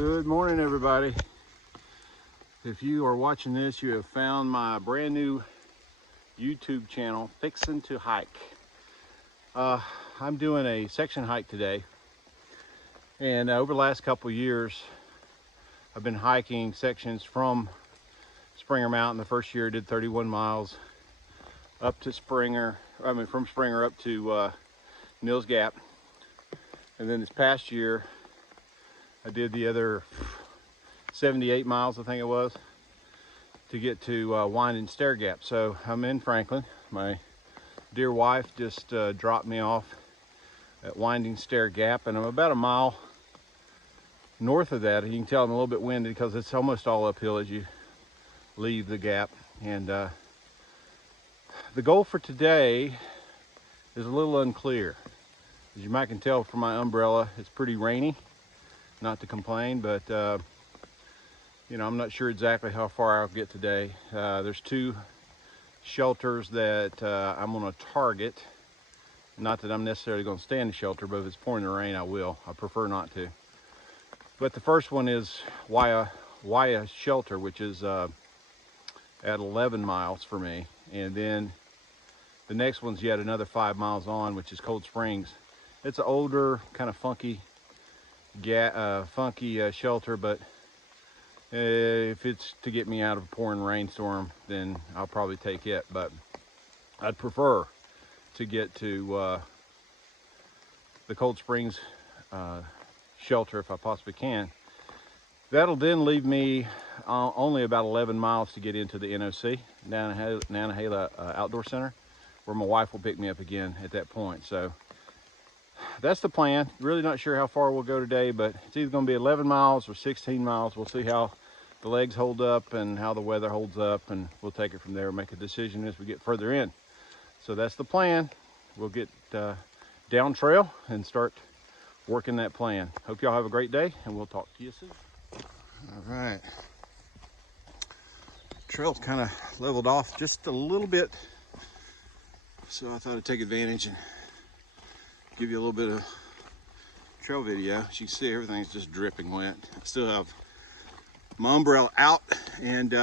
Good morning, everybody. If you are watching this, you have found my brand new YouTube channel, Fixin' to Hike. I'm doing a section hike today, and over the last couple years, I've been hiking sections from Springer Mountain. The first year I did 31 miles up to from Springer up to Mills Gap, and then this past year I did the other 78 miles, I think it was, to get to Winding Stair Gap. So I'm in Franklin. My dear wife just dropped me off at Winding Stair Gap, and I'm about a mile north of that. You can tell I'm a little bit winded because it's almost all uphill as you leave the gap. And the goal for today is a little unclear. As you might can tell from my umbrella, it's pretty rainy. Not to complain, but you know, I'm not sure exactly how far I'll get today. There's two shelters that I'm going to target. Not that I'm necessarily going to stay in the shelter, but if it's pouring the rain, I will. I prefer not to. But the first one is Waiya Shelter, which is at 11 miles for me. And then the next one's yet another 5 miles on, which is Cold Springs. It's an older, kind of funky shelter, but if it's to get me out of a pouring rainstorm, then I'll probably take it. But I'd prefer to get to the Cold Springs shelter if I possibly can. That'll then leave me only about 11 miles to get into the NOC, Nantahala Outdoor Center, where my wife will pick me up again at that point. So that's the plan. Really not sure how far we'll go today, but it's either going to be 11 miles or 16 miles. We'll see how the legs hold up and how the weather holds up, and we'll take it from there and make a decision as we get further in. So that's the plan. We'll get down trail and start working that plan. Hope y'all have a great day, and we'll talk to you soon. All right. Trail's kind of leveled off just a little bit, so I thought I'd take advantage and give you a little bit of trail video. As you can see, everything's just dripping wet. I still have my umbrella out, and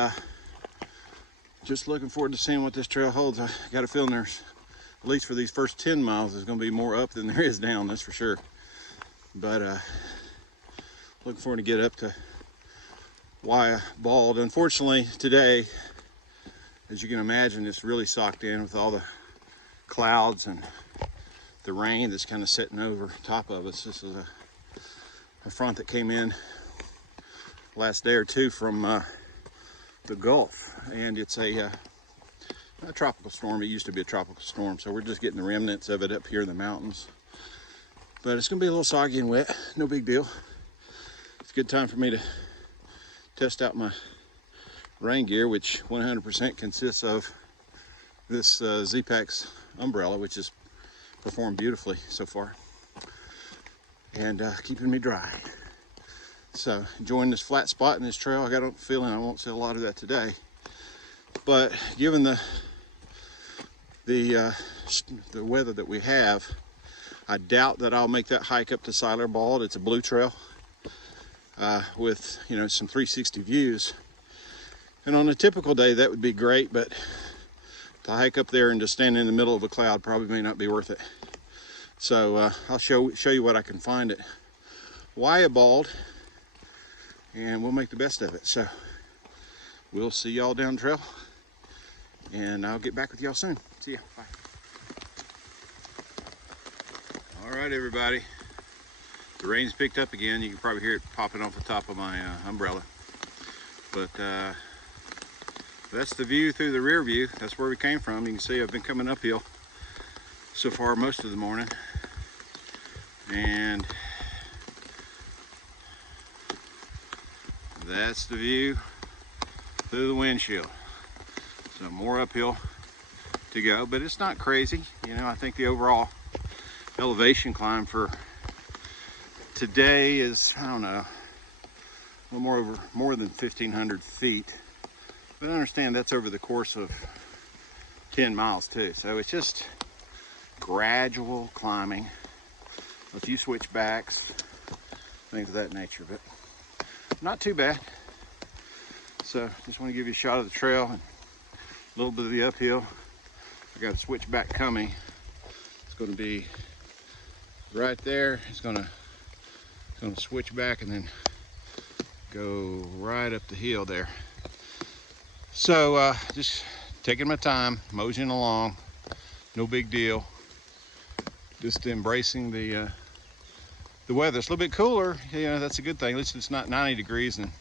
just looking forward to seeing what this trail holds. I got a feeling there's, at least for these first 10 miles, there's going to be more up than there is down, that's for sure. But looking forward to get up to Waiya Bald. Unfortunately today, as you can imagine, it's really socked in with all the clouds and the rain that's kind of sitting over top of us. This is a front that came in last day or two from the Gulf, and it's a tropical storm. It used to be a tropical storm, so we're just getting the remnants of it up here in the mountains. But it's going to be a little soggy and wet. No big deal. It's a good time for me to test out my rain gear, which 100% consists of this Z-Pax umbrella, which is performed beautifully so far, and keeping me dry. So enjoying this flat spot in this trail. I got a feeling I won't see a lot of that today, but given the weather that we have, I doubt that I'll make that hike up to Siler Bald. It's a blue trail with, you know, some 360 views, and on a typical day that would be great, but to hike up there and just stand in the middle of a cloud probably may not be worth it. So I'll show you what I can find at Waiya Bald, and we'll make the best of it. So we'll see y'all down trail, and I'll get back with y'all soon. See ya. Bye. All right, everybody. The rain's picked up again. You can probably hear it popping off the top of my umbrella. But that's the view through the rear view. That's where we came from. You can see I've been coming uphill so far most of the morning, and that's the view through the windshield. So more uphill to go, but it's not crazy. You know, I think the overall elevation climb for today is, I don't know, a little more than 1,500 feet. But I understand that's over the course of 10 miles too. So it's just gradual climbing, a few switchbacks, things of that nature. But not too bad. So just want to give you a shot of the trail and a little bit of the uphill. I got a switchback coming. It's going to be right there. It's going to switch back and then go right up the hill there. So just taking my time, moseying along, no big deal. Just embracing the weather. It's a little bit cooler, you know, that's a good thing. At least it's not 90 degrees and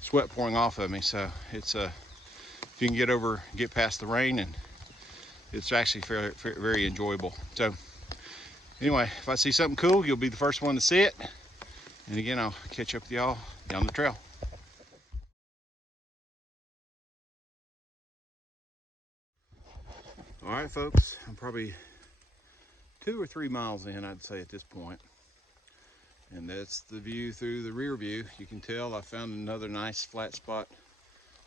sweat pouring off of me. So it's if you can get past the rain, and it's actually very enjoyable. So anyway, if I see something cool, you'll be the first one to see it. And again, I'll catch up with y'all down the trail. All right, folks, I'm probably 2 or 3 miles in, I'd say, at this point. And that's the view through the rear view. You can tell I found another nice flat spot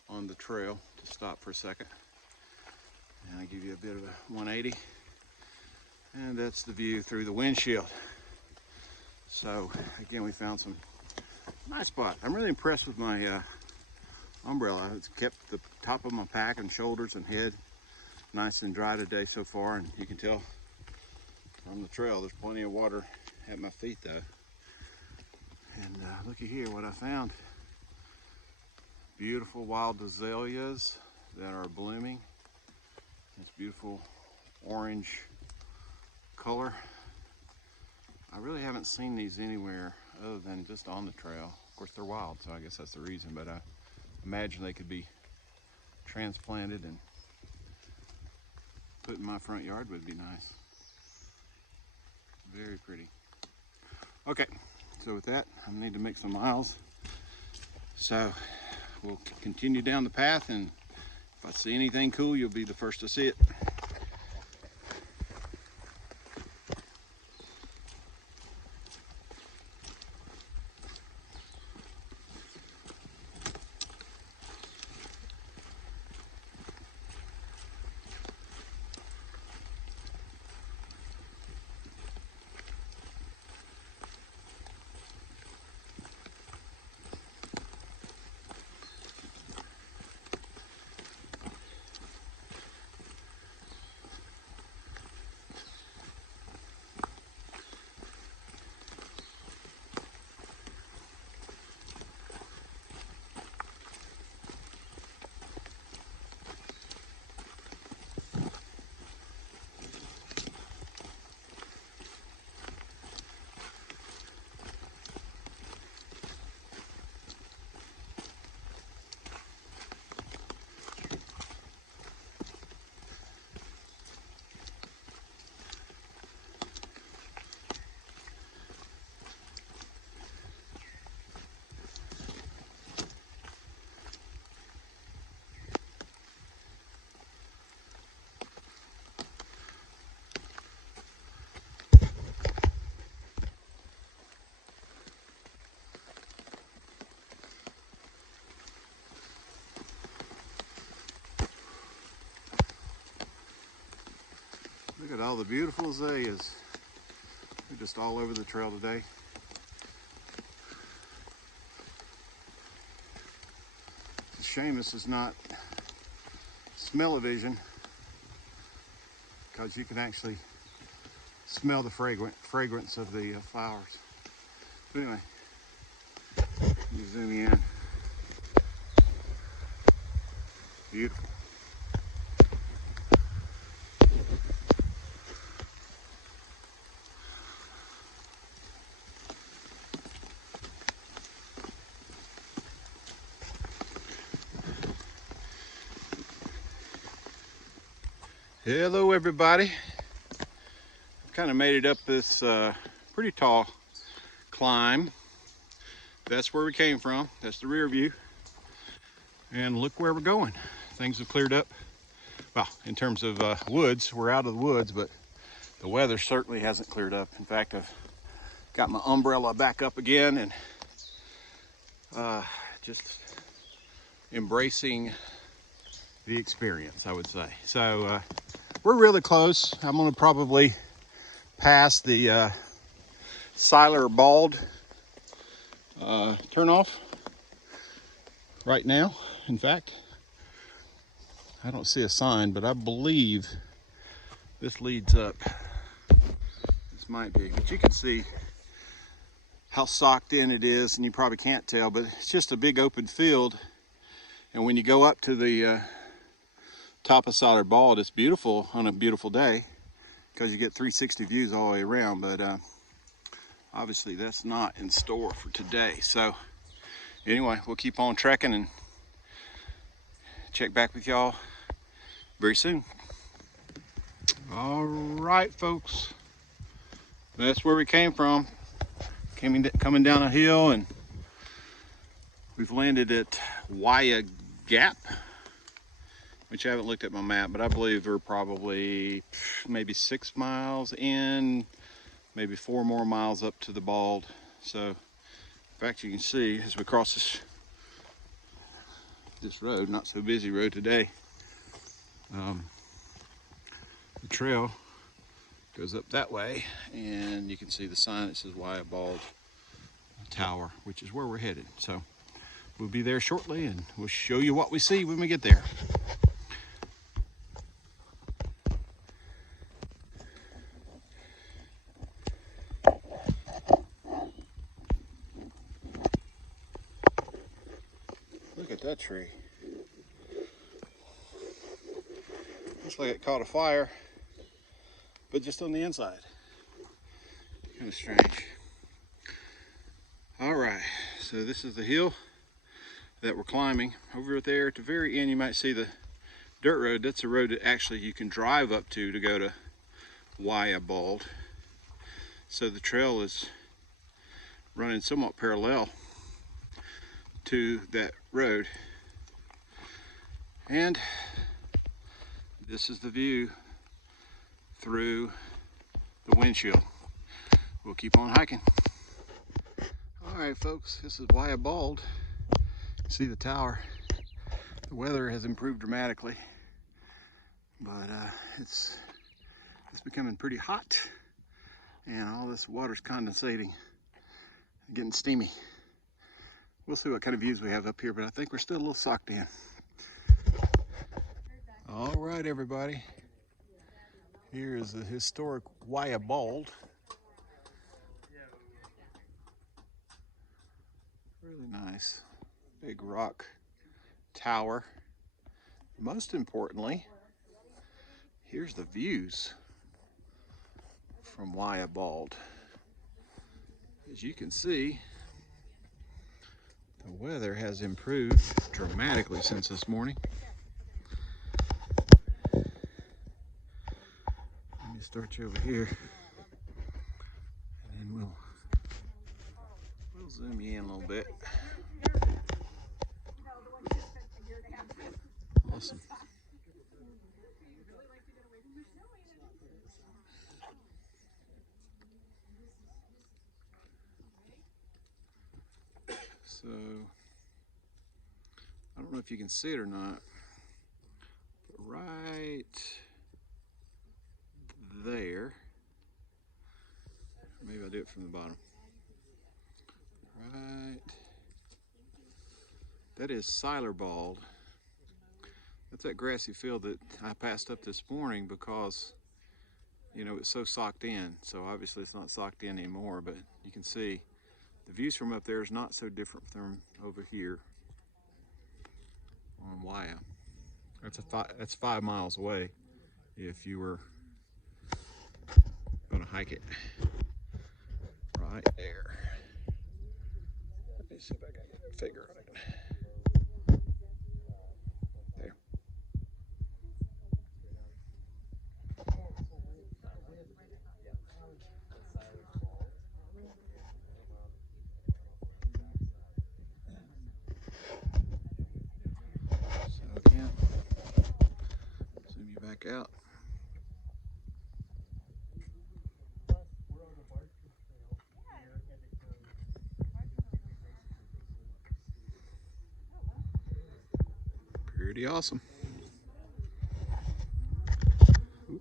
on the trail to stop for a second. And I'll give you a bit of a 180. And that's the view through the windshield. So again, we found some nice spot. I'm really impressed with my umbrella. It's kept the top of my pack and shoulders and head nice and dry today so far, and you can tell from the trail there's plenty of water at my feet though. And looky here what I found. Beautiful wild azaleas that are blooming. It's beautiful orange color. I really haven't seen these anywhere other than just on the trail. Of course they're wild, so I guess that's the reason, but I imagine they could be transplanted and put in my front yard would be nice. Very pretty. Okay, so with that, I need to make some miles. So we'll continue down the path, and if I see anything cool, you'll be the first to see it. Look at all the beautiful azaleas. They're just all over the trail today. It's a shame this is not smell-o-vision, because you can actually smell the fragrance of the flowers. But anyway, let me zoom in. Beautiful. Hello everybody. Kind of made it up this pretty tall climb. That's where we came from. That's the rear view. And look where we're going. Things have cleared up. Well, in terms of woods, we're out of the woods, but the weather certainly hasn't cleared up. In fact, I've got my umbrella back up again and just embracing the experience, I would say. So we're really close. I'm gonna probably pass the Seiler Bald turnoff. right now. In fact, I don't see a sign, but I believe this leads up. This might be, but you can see how socked in it is, and you probably can't tell, but it's just a big open field. And when you go up to the top of Siler Bald, it's beautiful on a beautiful day because you get 360 views all the way around, but obviously that's not in store for today. So anyway, we'll keep on trekking and check back with y'all very soon. All right, folks, that's where we came from. Coming down a hill, and we've landed at Waiya Gap, which I haven't looked at my map, but I believe we're probably maybe 6 miles in, maybe 4 more miles up to the Bald. So in fact, you can see as we cross this road, not so busy road today, the trail goes up that way, and you can see the sign that says Waiya Bald Tower, which is where we're headed. So we'll be there shortly, and we'll show you what we see when we get there. Look at that tree. Looks like it caught a fire, but just on the inside. Kind of strange. All right, so this is the hill that we're climbing. Over there at the very end, you might see the dirt road. That's a road that actually you can drive up to go to Waiya Bald. So the trail is running somewhat parallel to that road. And this is the view through the windshield. We'll keep on hiking. All right, folks, this is Waiya Bald. See the tower. The weather has improved dramatically, but it's becoming pretty hot, and all this water's condensating, getting steamy. We'll see what kind of views we have up here, but I think we're still a little socked in. All right, everybody. Here is the historic Waiya Bald. Really nice. Big rock tower. Most importantly, here's the views from Waiya Bald. As you can see, the weather has improved dramatically since this morning. Let me start you over here, and then we'll zoom you in a little bit. Awesome. So, I don't know if you can see it or not, but right there, maybe I'll do it from the bottom. Right, that is Siler Bald. That's that grassy field that I passed up this morning because, you know, it's so socked in. So obviously it's not socked in anymore, but you can see the views from up there is not so different from over here on Waiya. That's 5 miles away if you were going to hike it. Right there. Let me see if I can get a figure on it. There. So again, zoom you back out. Pretty awesome. All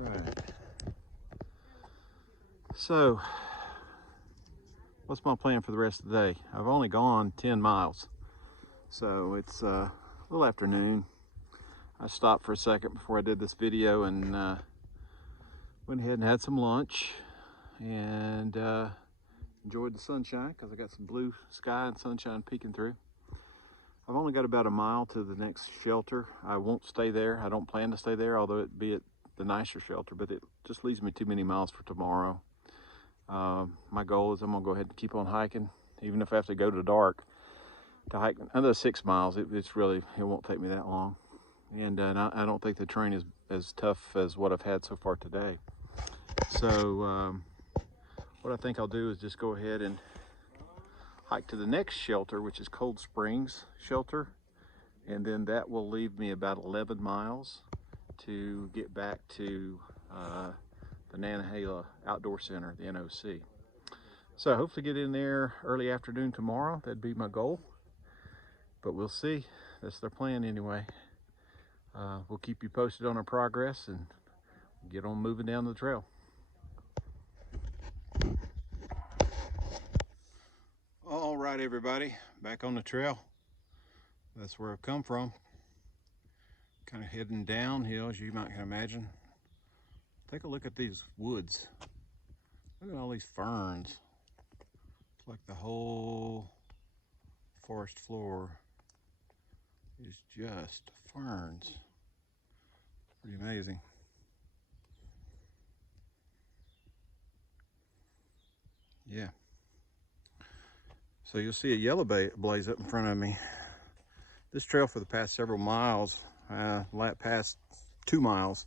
right. So what's my plan for the rest of the day? I've only gone 10 miles, so it's a little afternoon. I stopped for a second before I did this video and went ahead and had some lunch and enjoyed the sunshine because I got some blue sky and sunshine peeking through. I've only got about a mile to the next shelter. I won't stay there. I don't plan to stay there, although it be at the nicer shelter, but it just leaves me too many miles for tomorrow. My goal is I'm gonna go ahead and keep on hiking, even if I have to go to dark to hike another 6 miles. It won't take me that long. And I don't think the terrain is as tough as what I've had so far today. So what I think I'll do is just go ahead and hike to the next shelter, which is Cold Springs Shelter, and then that will leave me about 11 miles to get back to the Nantahala Outdoor Center, the NOC. So I hope to get in there early afternoon tomorrow. That'd be my goal, but we'll see. That's their plan anyway. We'll keep you posted on our progress and get on moving down the trail. All right, everybody, back on the trail. That's where I've come from. Kind of heading downhill, as you might imagine. Take a look at these woods. Look at all these ferns. It's like the whole forest floor is just ferns. Pretty amazing. Yeah. So you'll see a yellow blaze up in front of me. This trail for the past several miles, past 2 miles,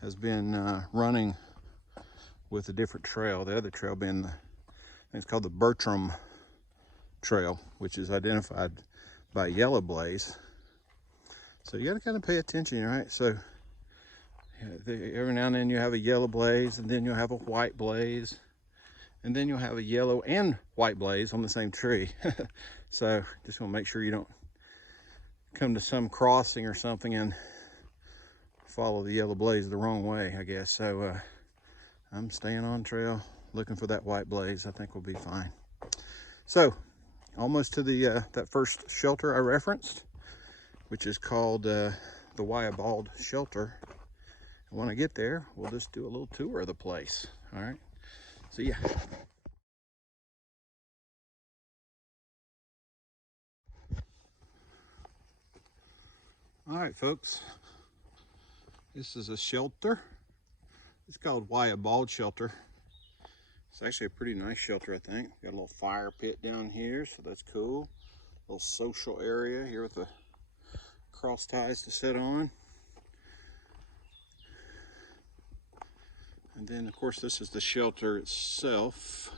has been running with a different trail. The other trail being, I think it's called the Bertram Trail, which is identified by yellow blaze. So you gotta kind of pay attention, right? So every now and then you have a yellow blaze, and then you'll have a white blaze, and then you'll have a yellow and white blaze on the same tree. So just want to make sure you don't come to some crossing or something and follow the yellow blaze the wrong way, I guess. So I'm staying on trail, looking for that white blaze. I think we'll be fine. So almost to the that first shelter I referenced, which is called the Wyabald Shelter. And when I get there, we'll just do a little tour of the place. All right, see ya. All right, folks, this is a shelter. It's called Wyabald Shelter. It's actually a pretty nice shelter, I think. Got a little fire pit down here, so that's cool. A little social area here with the cross ties to sit on. And then, of course, this is the shelter itself.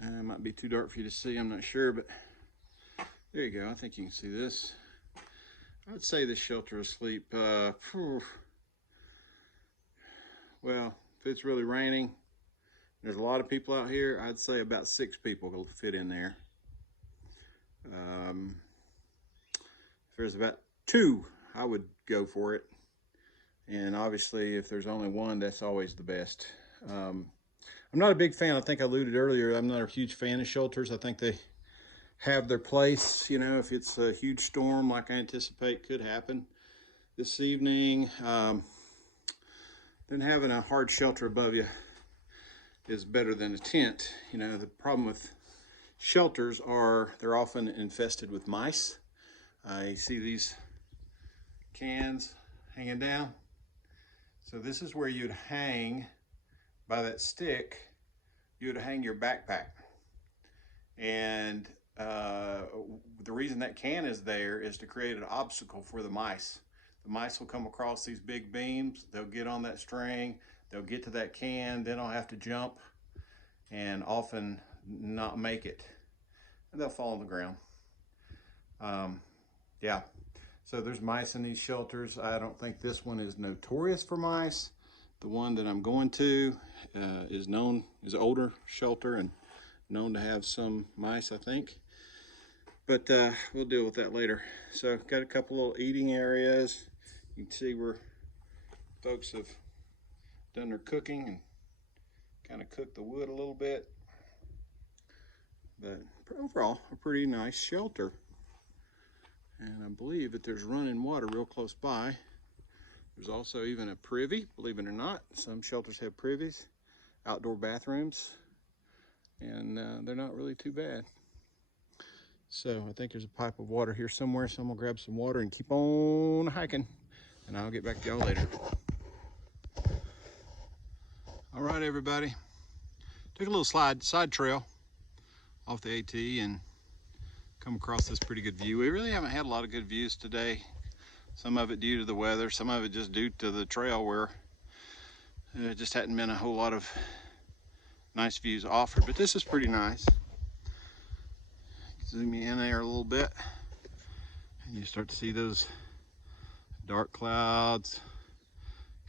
And it might be too dark for you to see, I'm not sure, but there you go. I think you can see this. I'd say this shelter will sleep, well, if it's really raining, there's a lot of people out here, I'd say about 6 people will fit in there. If there's about 2, I would go for it. And obviously, if there's only 1, that's always the best. I'm not a big fan. I think I alluded earlier, I'm not a huge fan of shelters. I think they have their place, you know, if it's a huge storm like I anticipate could happen this evening. Then having a hard shelter above you is better than a tent. You know, the problem with shelters are they're often infested with mice. You see these cans hanging down. So this is where you'd hang, by that stick, you'd hang your backpack. And the reason that can is there is to create an obstacle for the mice. The mice will come across these big beams, they'll get on that string, they'll get to that can, then they'll have to jump and often not make it. And they'll fall on the ground. Yeah, so there's mice in these shelters. I don't think this one is notorious for mice. The one that I'm going to is an older shelter and known to have some mice, I think. But we'll deal with that later. So got a couple little eating areas. You can see where folks have done their cooking and kind of cook the wood a little bit. But overall, a pretty nice shelter. And I believe that there's running water real close by. There's also even a privy, believe it or not. Some shelters have privies, outdoor bathrooms, and they're not really too bad. So I think there's a pipe of water here somewhere, so I'm gonna grab some water and keep on hiking, and I'll get back to y'all later. All right, everybody. Took a little side trail off the AT and come across this pretty good view. We really haven't had a lot of good views today. Some of it due to the weather, some of it just due to the trail where it just hadn't been a whole lot of nice views offered, but this is pretty nice. Zoom me in there a little bit and you start to see those dark clouds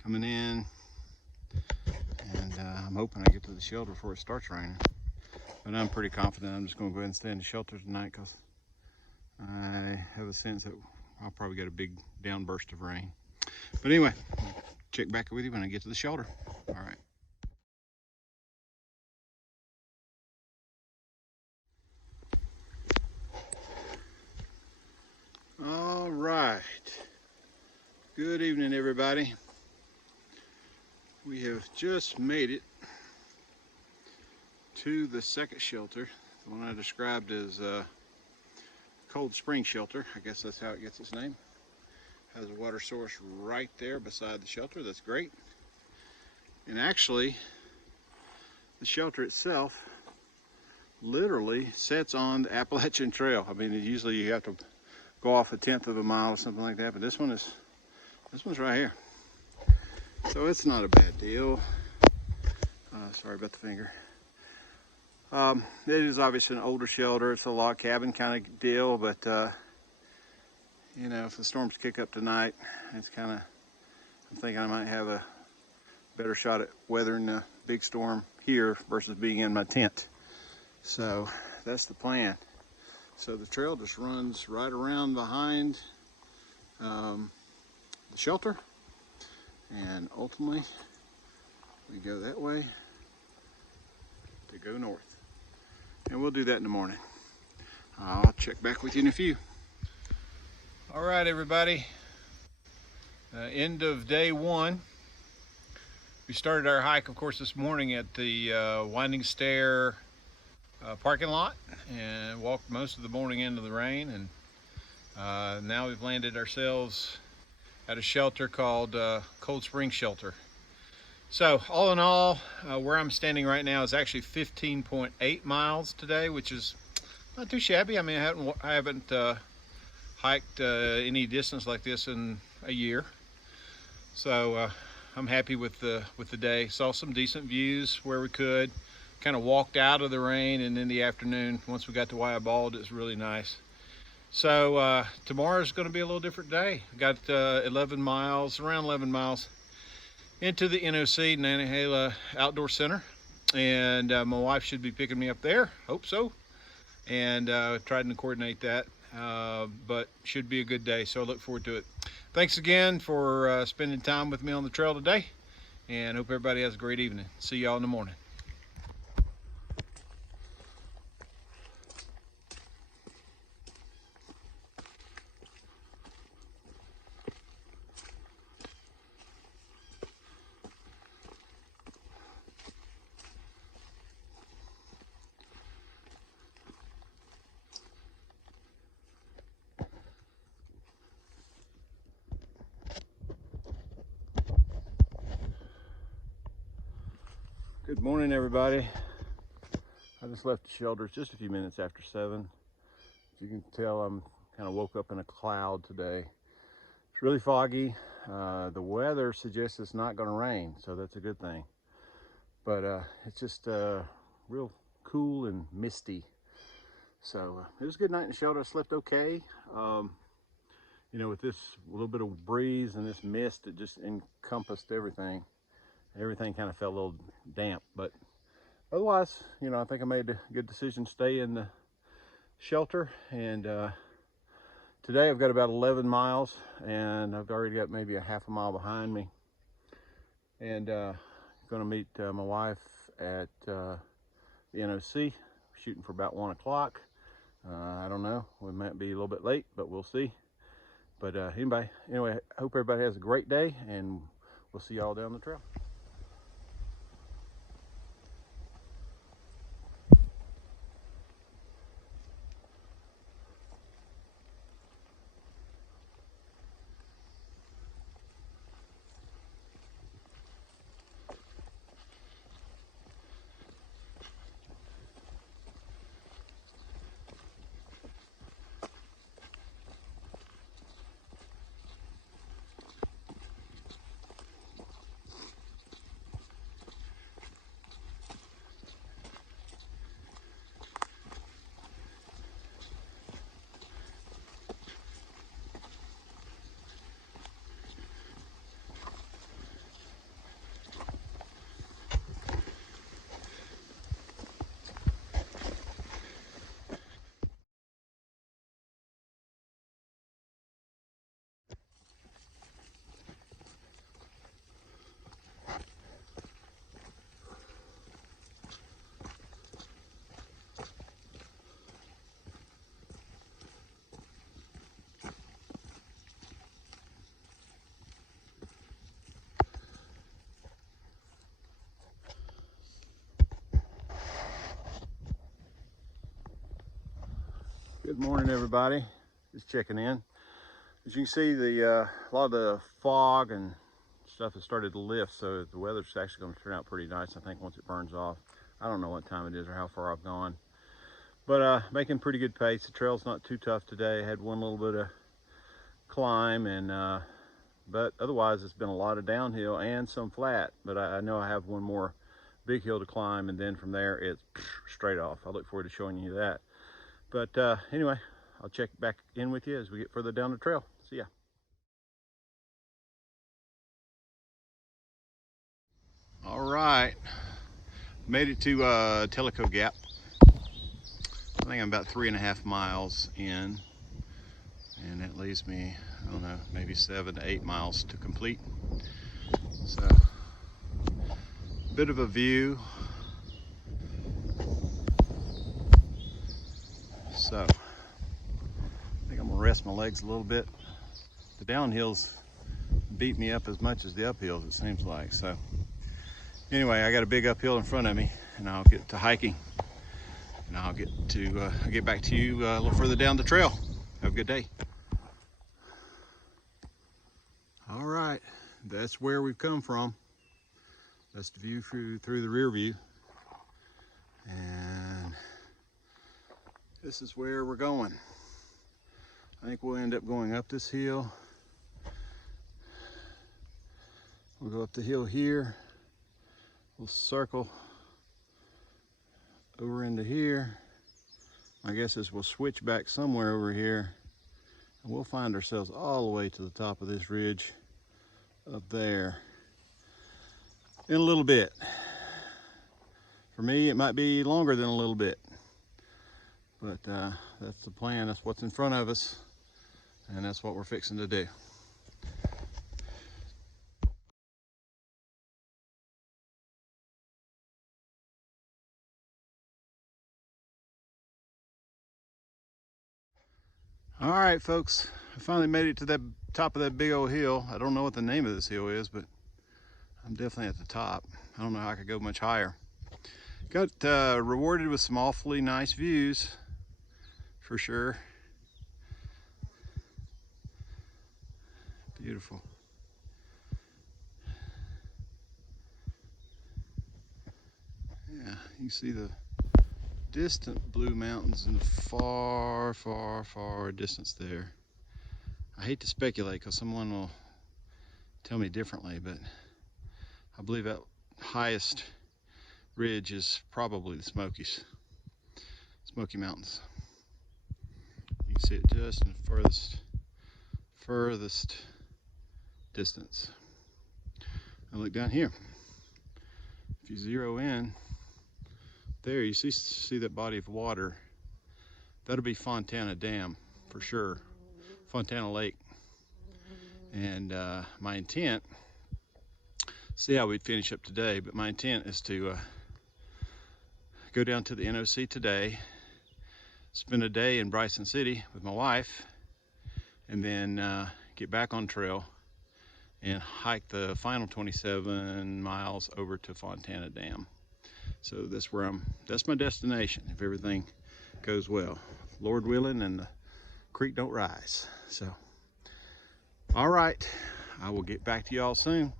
coming in, and I'm hoping I get to the shelter before it starts raining, but I'm pretty confident I'm just going to go ahead and stay in the shelter tonight because I have a sense that I'll probably get a big downburst of rain. But anyway, check back with you when I get to the shelter. All right. All right. Good evening, everybody. We have just made it to the second shelter, the one I described as Cold Spring Shelter. I guess that's how it gets its name. Has a water source right there beside the shelter. That's great. And actually, the shelter itself literally sits on the Appalachian Trail. I mean, usually you have to go off 1/10 of a mile or something like that, but this one's right here. So it's not a bad deal. Sorry about the finger. It is obviously an older shelter. It's a log cabin kind of deal, but you know, if the storms kick up tonight, it's kind of, I'm thinking I might have a better shot at weathering the big storm here versus being in my tent. So that's the plan. So the trail just runs right around behind the shelter, and ultimately we go that way to go north, and we'll do that in the morning. I'll check back with you in a few. All right, everybody, end of day one. We started our hike, of course, this morning at the Winding Stair parking lot and walked most of the morning into the rain, and now we've landed ourselves at a shelter called Cold Spring Shelter. So all in all, where I'm standing right now is actually 15.8 miles today, which is not too shabby. I mean, I haven't hiked any distance like this in a year, so I'm happy with the day. Saw some decent views where we could. Kind of walked out of the rain, and in the afternoon, once we got to Wyobolde, it was really nice. So tomorrow's going to be a little different day. Got 11 miles, around 11 miles into the NOC, Nantahala Outdoor Center, and my wife should be picking me up there. Hope so. And trying to coordinate that, but should be a good day, so I look forward to it. Thanks again for spending time with me on the trail today, and hope everybody has a great evening. See y'all in the morning. Good morning, everybody. I just left the shelter just a few minutes after 7. As you can tell, I'm kind of woke up in a cloud today. It's really foggy. The weather suggests it's not going to rain, so that's a good thing. But it's just real cool and misty. So it was a good night in the shelter. I slept okay. You know, with this little bit of breeze and this mist, it just encompassed everything. Everything kind of felt a little damp, but otherwise, you know, I think I made a good decision to stay in the shelter. And today I've got about 11 miles, and I've already got maybe a half a mile behind me. And going to meet my wife at the NOC, shooting for about 1 o'clock. I don't know, we might be a little bit late, but we'll see. But anyway, I hope everybody has a great day, and we'll see y'all down the trail. Good morning, everybody. Just checking in. As you can see, a lot of the fog and stuff has started to lift, so the weather's actually going to turn out pretty nice, I think, once it burns off. I don't know what time it is or how far I've gone, but making pretty good pace. The trail's not too tough today. I had one little bit of climb, and but otherwise it's been a lot of downhill and some flat. But I know I have one more big hill to climb, and then from there it's straight off. I look forward to showing you that. But anyway, I'll check back in with you as we get further down the trail. See ya. All right, made it to Tellico Gap. I think I'm about 3.5 miles in, and that leaves me, I don't know, maybe 7 to 8 miles to complete. So, bit of a view. So, I think I'm gonna rest my legs a little bit. The downhills beat me up as much as the uphills, it seems like. So, anyway, I got a big uphill in front of me, and I'll get to hiking, and I'll get back to you a little further down the trail. Have a good day. All right, that's where we've come from. That's the view through the rear view, and this is where we're going. I think we'll end up going up this hill. We'll go up the hill here. We'll circle over into here. My guess is we'll switch back somewhere over here, and we'll find ourselves all the way to the top of this ridge up there in a little bit. For me, it might be longer than a little bit, but that's the plan. That's what's in front of us, and that's what we're fixing to do. All right, folks, I finally made it to that top of that big old hill. I don't know what the name of this hill is, but I'm definitely at the top. I don't know how I could go much higher. Got rewarded with some awfully nice views, for sure. Beautiful. Yeah, you see the distant blue mountains in the far, far, far distance there. I hate to speculate because someone will tell me differently, but I believe that highest ridge is probably the Smoky Mountains. You can see it just in the furthest distance. I look down here. If you zero in, there you see that body of water. That'll be Fontana Dam for sure, Fontana Lake. And my intent, see how we'd finish up today, but my intent is to go down to the NOC today, spend a day in Bryson City with my wife, and then get back on trail and hike the final 27 miles over to Fontana Dam. So that's my destination if everything goes well, Lord willing, and the creek don't rise. So, all right, I will get back to y'all soon.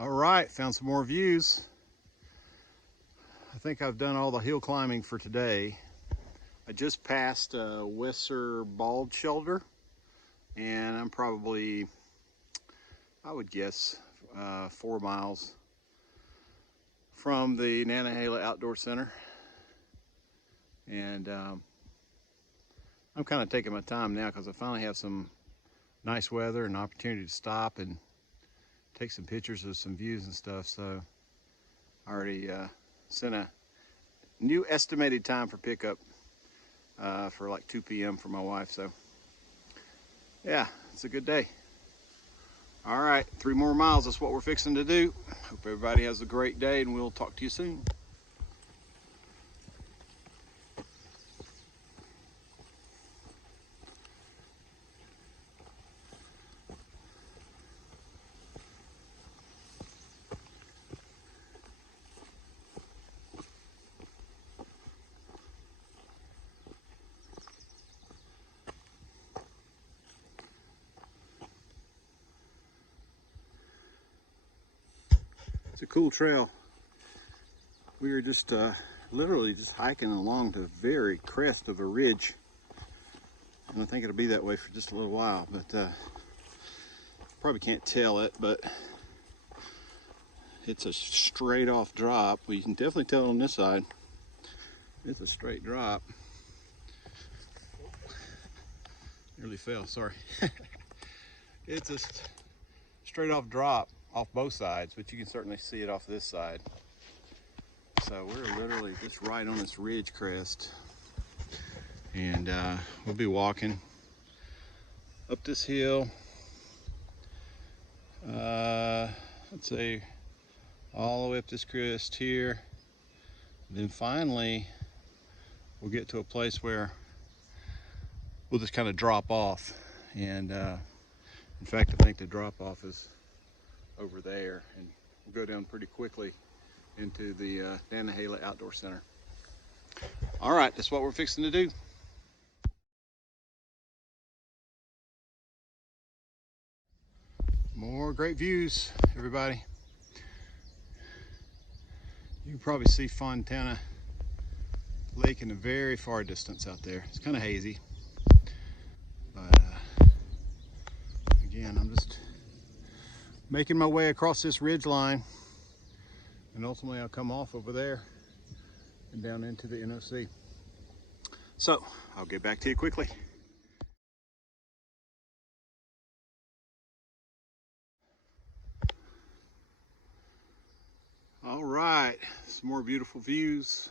All right, found some more views. I think I've done all the hill climbing for today. I just passed Wesser Bald Shoulder, and I'm probably, I would guess, 4 miles from the Nantahala Outdoor Center. And I'm kind of taking my time now because I finally have some nice weather and opportunity to stop and take some pictures of some views and stuff. So I already sent a new estimated time for pickup for like 2 p.m. for my wife. So yeah, it's a good day. All right, 3 more miles. That's what we're fixing to do. Hope everybody has a great day, and we'll talk to you soon. It's a cool trail. We were just literally just hiking along the very crest of a ridge, and I think it'll be that way for just a little while, but probably can't tell it, but it's a straight off drop. Well, you can definitely tell on this side. It's a straight drop. Nearly fell, sorry. It's a straight off drop off both sides, but you can certainly see it off this side. So we're literally just right on this ridge crest, and we'll be walking up this hill. Let's say all the way up this crest here. Then finally we'll get to a place where we'll just kind of drop off, and in fact I think the drop off is over there, and we'll go down pretty quickly into the Nantahala Outdoor Center. All right, that's what we're fixing to do. More great views, everybody. You can probably see Fontana Lake in the very far distance out there. It's kind of hazy, but again, I'm just making my way across this ridge line, and ultimately I'll come off over there and down into the NOC. So I'll get back to you quickly. All right, some more beautiful views.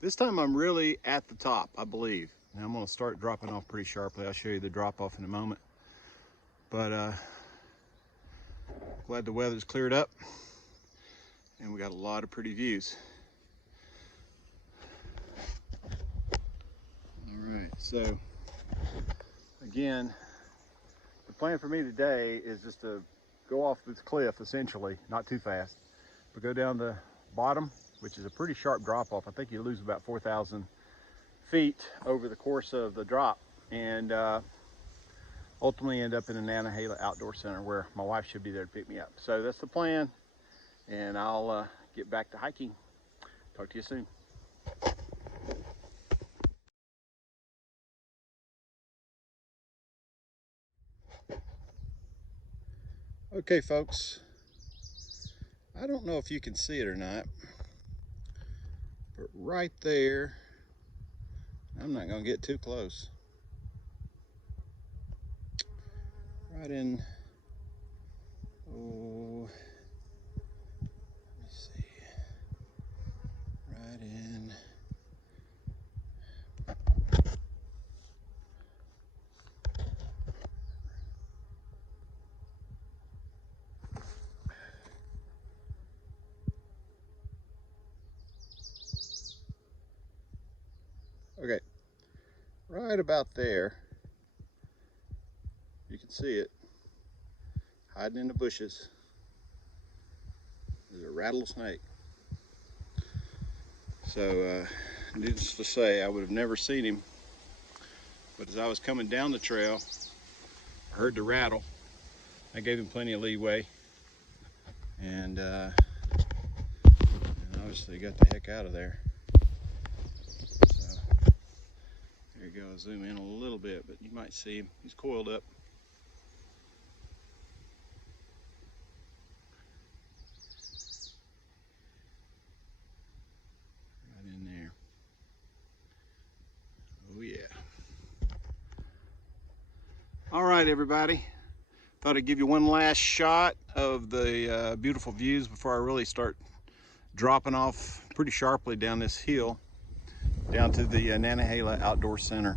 This time I'm really at the top, I believe. Now I'm gonna start dropping off pretty sharply. I'll show you the drop off in a moment. But glad the weather's cleared up and we got a lot of pretty views. All right, so again, the plan for me today is just to go off this cliff, essentially, not too fast, but go down the bottom, which is a pretty sharp drop off. I think you lose about 4,000 feet over the course of the drop, and ultimately end up in the Nantahala Outdoor Center, where my wife should be there to pick me up. So that's the plan, and I'll get back to hiking. Talk to you soon. Okay, folks, I don't know if you can see it or not, but right there, I'm not gonna get too close. Right in, oh, let me right about there. You can see it hiding in the bushes. There's a rattlesnake. So needless to say, I would have never seen him, but as I was coming down the trail, I heard the rattle. I gave him plenty of leeway, and obviously got the heck out of there. So there you go. I'll zoom in a little bit, but you might see him. He's coiled up. Right in there. Oh yeah. All right, everybody. Thought I'd give you one last shot of the beautiful views before I really start dropping off pretty sharply down this hill down to the Nantahala Outdoor Center.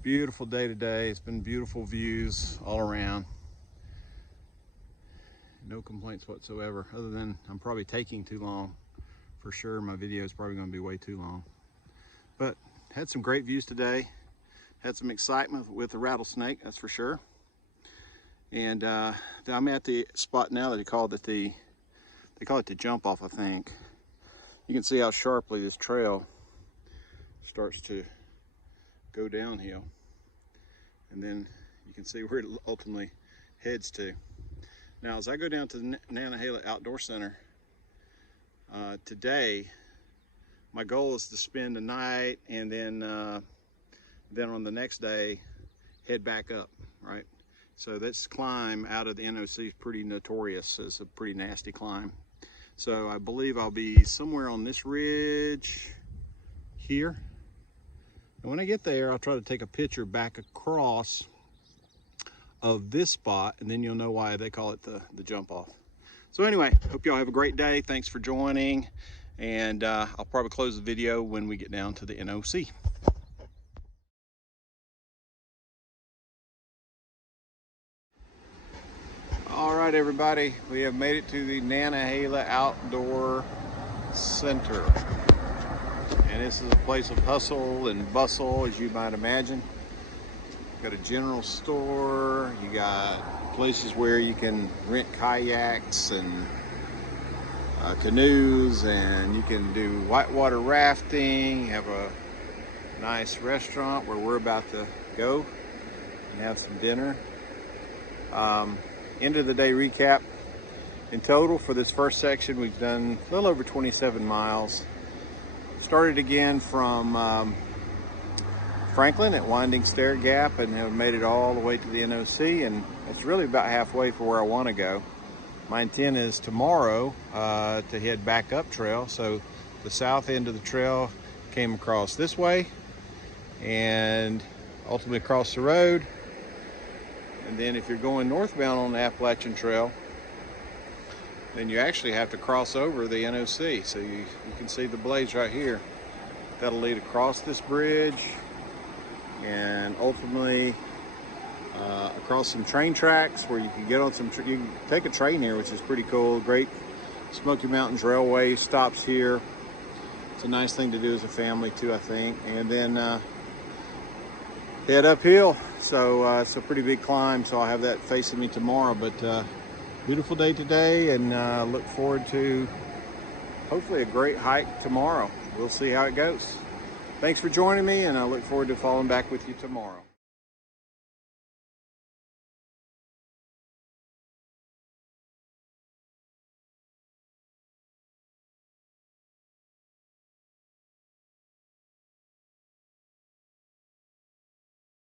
Beautiful day today. It's been beautiful views all around. No complaints whatsoever, other than I'm probably taking too long. For sure, my video is probably going to be way too long. But had some great views today. Had some excitement with the rattlesnake, that's for sure. And I'm at the spot now that they call it the jump off, I think. You can see how sharply this trail starts to go downhill. And then you can see where it ultimately heads to. Now, as I go down to the Nantahala Outdoor Center today, my goal is to spend the night and then on the next day, head back up, right? So this climb out of the NOC is pretty notorious. It's a pretty nasty climb. So I believe I'll be somewhere on this ridge here. And when I get there, I'll try to take a picture back across of this spot, and then you'll know why they call it the jump off. So anyway, hope y'all have a great day. Thanks for joining. And I'll probably close the video when we get down to the NOC. All right, everybody, we have made it to the Nantahala Outdoor Center. And this is a place of hustle and bustle, as you might imagine. Got a general store, you got places where you can rent kayaks and canoes, and you can do whitewater rafting. You have a nice restaurant where we're about to go and have some dinner. End of the day recap. In total for this first section, we've done a little over 27 miles. Started again from Franklin at Winding Stair Gap and have made it all the way to the NOC, and it's really about halfway for where I want to go. My intent is tomorrow to head back up trail. So the south end of the trail came across this way and ultimately across the road. And then if you're going northbound on the Appalachian Trail, then you actually have to cross over the NOC. So you can see the blades right here. That'll lead across this bridge and ultimately across some train tracks where you can get on some, you can take a train here, which is pretty cool. Great Smoky Mountains Railway stops here. It's a nice thing to do as a family too, I think. And then head uphill. So it's a pretty big climb, so I'll have that facing me tomorrow. But beautiful day today, and look forward to hopefully a great hike tomorrow. We'll see how it goes. Thanks for joining me, and I look forward to following back with you tomorrow.